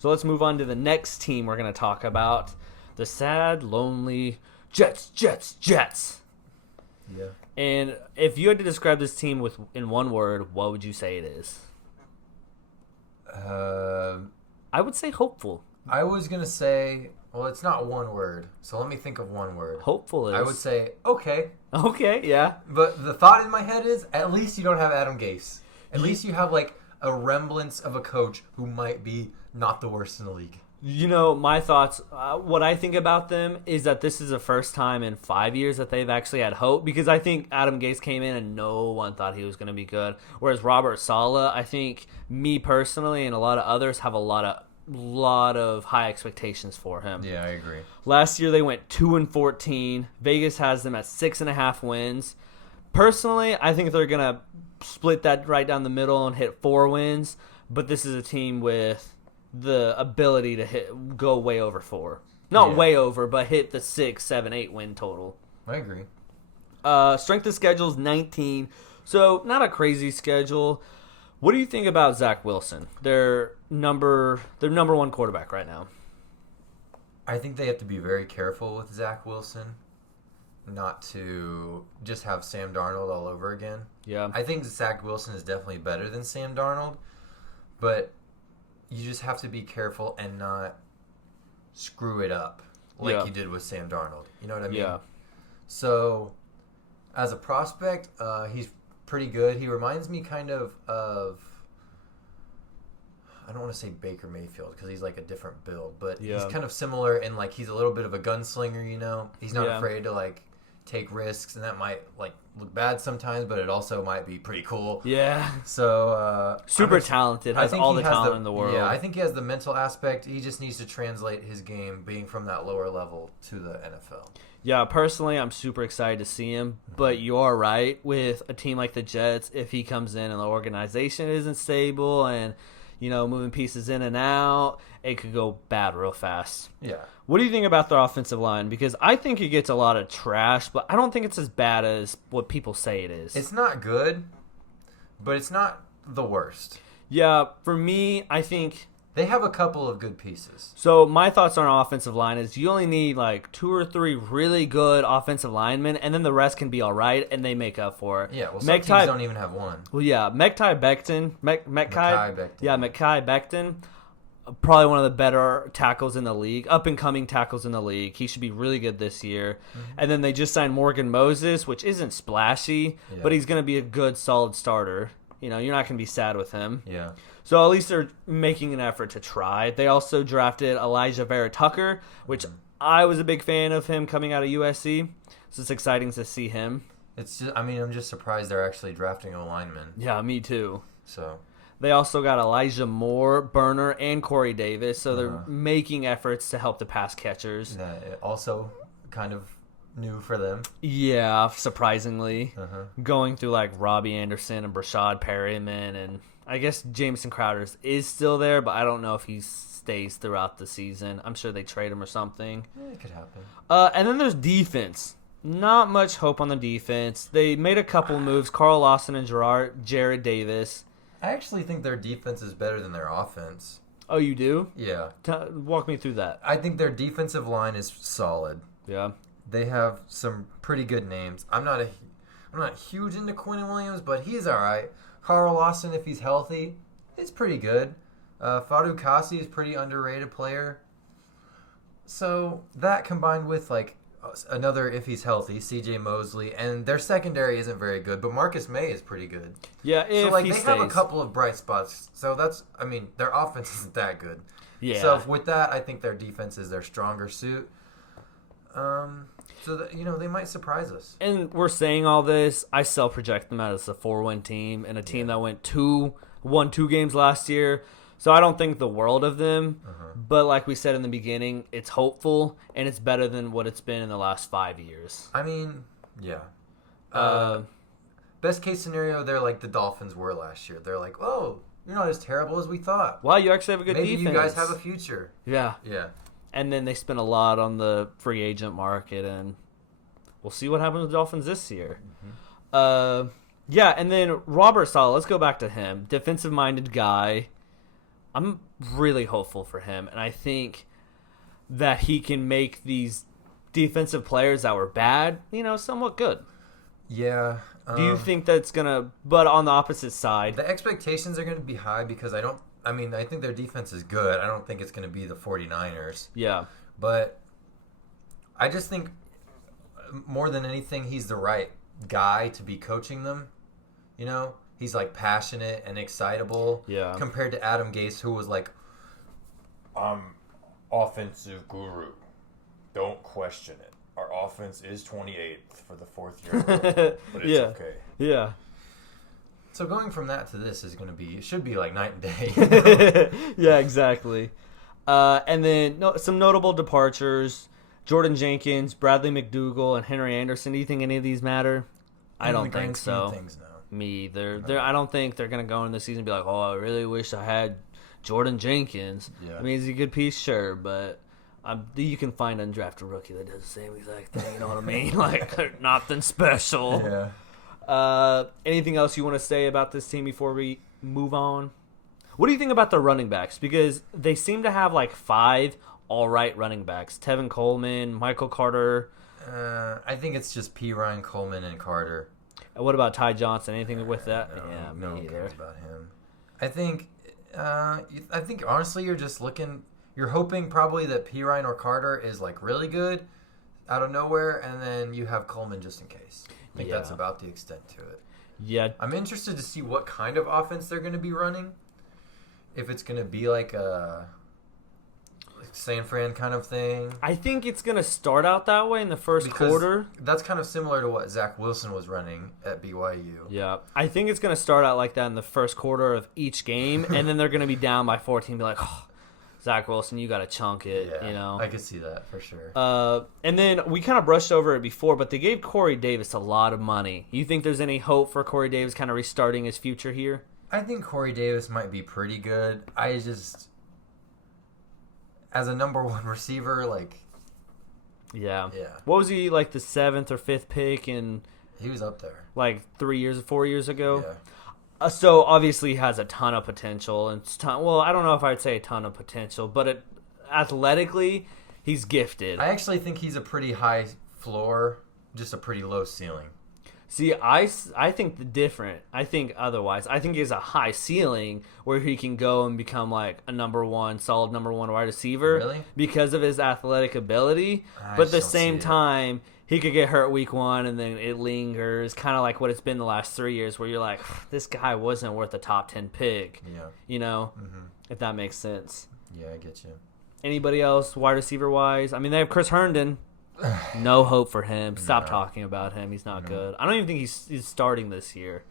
So let's move on to the next team we're going to talk about. The sad, lonely Jets. Yeah. And if you had to describe this team in one word, what would you say it is? I would say hopeful. I was going to say, well, it's not one word. So let me think of one word. Hopeful is. I would say, okay. Okay, yeah. But the thought in my head is, at least you don't have Adam Gase. At least you have, like, a remnants of a coach who might be not the worst in the league. You know, my thoughts, what I think about them is that this is the first time in 5 years that they've actually had hope, because I think Adam Gase came in and no one thought he was going to be good. Whereas Robert Saleh, I think me personally and a lot of others have a lot of high expectations for him. Yeah, I agree. Last year they went 2-14. Vegas has them at 6.5 wins. Personally, I think they're going to split that right down the middle and hit 4 wins, but this is a team with the ability to go way over 4. Not way over, but hit the 6, 7, 8 win total. I agree. Strength of schedule is 19, so not a crazy schedule. What do you think about Zach Wilson? Their number 1 quarterback right now. I think they have to be very careful with Zach Wilson, not to just have Sam Darnold all over again. Yeah. I think Zach Wilson is definitely better than Sam Darnold, but you just have to be careful and not screw it up like you did with Sam Darnold. You know what I mean? Yeah. So, as a prospect, he's pretty good. He reminds me kind of I don't want to say Baker Mayfield because he's like a different build, but he's kind of similar in like he's a little bit of a gunslinger, you know? He's not afraid to like take risks, and that might like look bad sometimes, but it also might be pretty cool. Yeah. So super talented, has all the talent in the world. Yeah, I think he has the mental aspect. He just needs to translate his game being from that lower level to the NFL. Yeah, personally, I'm super excited to see him, but you are right with a team like the Jets. If he comes in and the organization isn't stable and moving pieces in and out, it could go bad real fast. Yeah. What do you think about their offensive line? Because I think it gets a lot of trash, but I don't think it's as bad as what people say it is. It's not good, but it's not the worst. Yeah, for me, I think they have a couple of good pieces. So my thoughts on offensive line is you only need like 2 or 3 really good offensive linemen, and then the rest can be all right, and they make up for it. Yeah, well, some teams don't even have one. Well, yeah, Mekhi Becton. Yeah, Mekhi Becton, probably one of the better tackles in the league, up-and-coming tackles in the league. He should be really good this year. Mm-hmm. And then they just signed Morgan Moses, which isn't splashy, but he's going to be a good, solid starter. You're not going to be sad with him. Yeah. So at least they're making an effort to try. They also drafted Elijah Vera-Tucker, which I was a big fan of him coming out of USC. So it's exciting to see him. I'm just surprised they're actually drafting a lineman. Yeah, me too. So they also got Elijah Moore, Burner, and Corey Davis. So they're making efforts to help the pass catchers. Also kind of new for them. Yeah, surprisingly. Going through like Robbie Anderson and Brashad Perryman, and I guess Jamison Crowder is still there, but I don't know if he stays throughout the season. I'm sure they trade him or something. Yeah, it could happen. And then there's defense. Not much hope on the defense. They made a couple moves. Carl Lawson and Jared Davis. I actually think their defense is better than their offense. Oh, you do? Yeah. Walk me through that. I think their defensive line is solid. Yeah. They have some pretty good names. I'm not huge into Quinn Williams, but he's all right. Carl Lawson, if he's healthy, is pretty good. Fadu Kasi is a pretty underrated player. So that combined with like another, if he's healthy, C.J. Mosley, and their secondary isn't very good, but Marcus May is pretty good. Yeah, if so he they stays. have a couple of bright spots. So their offense isn't that good. Yeah. So with that, I think their defense is their stronger suit. They might surprise us. And we're saying all this. I still project them as a 4-win team and a team that won 2 games last year. So I don't think the world of them. But like we said in the beginning, it's hopeful and it's better than what it's been in the last 5 years. I mean, yeah. Best case scenario, they're like the Dolphins were last year. They're like, oh, you're not as terrible as we thought. Wow, you actually have a good defense. Maybe you guys have a future. Yeah. Yeah. And then they spent a lot on the free agent market, and we'll see what happens with the Dolphins this year. Yeah, and then Robert Saleh, let's go back to him. Defensive-minded guy. I'm really hopeful for him, and I think that he can make these defensive players that were bad, somewhat good. Yeah. Do you think that's gonna? But on the opposite side, the expectations are going to be high because I think their defense is good. I don't think it's going to be the 49ers. yeah, But I just think more than anything, he's the right guy to be coaching them. He's like passionate and excitable. Yeah. Compared to Adam Gase, who was like, offensive guru. Don't question it. Our offense is 28th for the fourth year, but it's okay. Yeah. So going from that to this is going to be, it should be like night and day. Yeah, exactly. And then some notable departures: Jordan Jenkins, Bradley McDougall, and Henry Anderson. Do you think any of these matter? I don't think so. Things, no. Me either. I don't think they're gonna go in the season and be like, "Oh, I really wish I had Jordan Jenkins." Yeah. I mean, he's a good piece, sure, but you can find an undrafted rookie that does the same exact thing. You know what I mean? Like nothing special. Yeah. Anything else you want to say about this team before we move on? What do you think about the running backs? Because they seem to have like 5 all right running backs: Tevin Coleman, Michael Carter. I think it's just P. Ryan, Coleman, and Carter. What about Ty Johnson? Anything with that? No Me one either. cares about him. I think honestly, you're hoping probably that P. Ryan or Carter is like really good out of nowhere, and then you have Coleman just in case. I think that's about the extent to it. Yeah. I'm interested to see what kind of offense they're going to be running. If it's going to be like a San Fran kind of thing. I think it's going to start out that way in the first quarter. That's kind of similar to what Zach Wilson was running at BYU. Yeah. I think it's going to start out like that in the first quarter of each game, and then they're going to be down by 14 and be like, oh, Zach Wilson, you got to chunk it, I could see that for sure. And then we kind of brushed over it before, but they gave Corey Davis a lot of money. You think there's any hope for Corey Davis kind of restarting his future here? I think Corey Davis might be pretty good. As a number 1 receiver, Yeah. Yeah. What was he, like the 7th or 5th pick in He was up there. like 4 years ago? Yeah. So obviously he has a ton of potential. Well, I don't know if I'd say a ton of potential, but athletically, he's gifted. I actually think he's a pretty high floor, just a pretty low ceiling. See, I think different. I think otherwise. I think he has a high ceiling where he can go and become like a solid number one wide receiver. Really? Because of his athletic ability. I But at the just don't same see it. time, he could get hurt week 1 and then it lingers. Kind of like what it's been the last 3 years where you're like, this guy wasn't worth a top 10 pick. Yeah. If that makes sense. Yeah, I get you. Anybody else wide receiver wise? I mean, they have Chris Herndon. No hope for him. Stop talking about him. He's not good. I don't even think he's starting this year.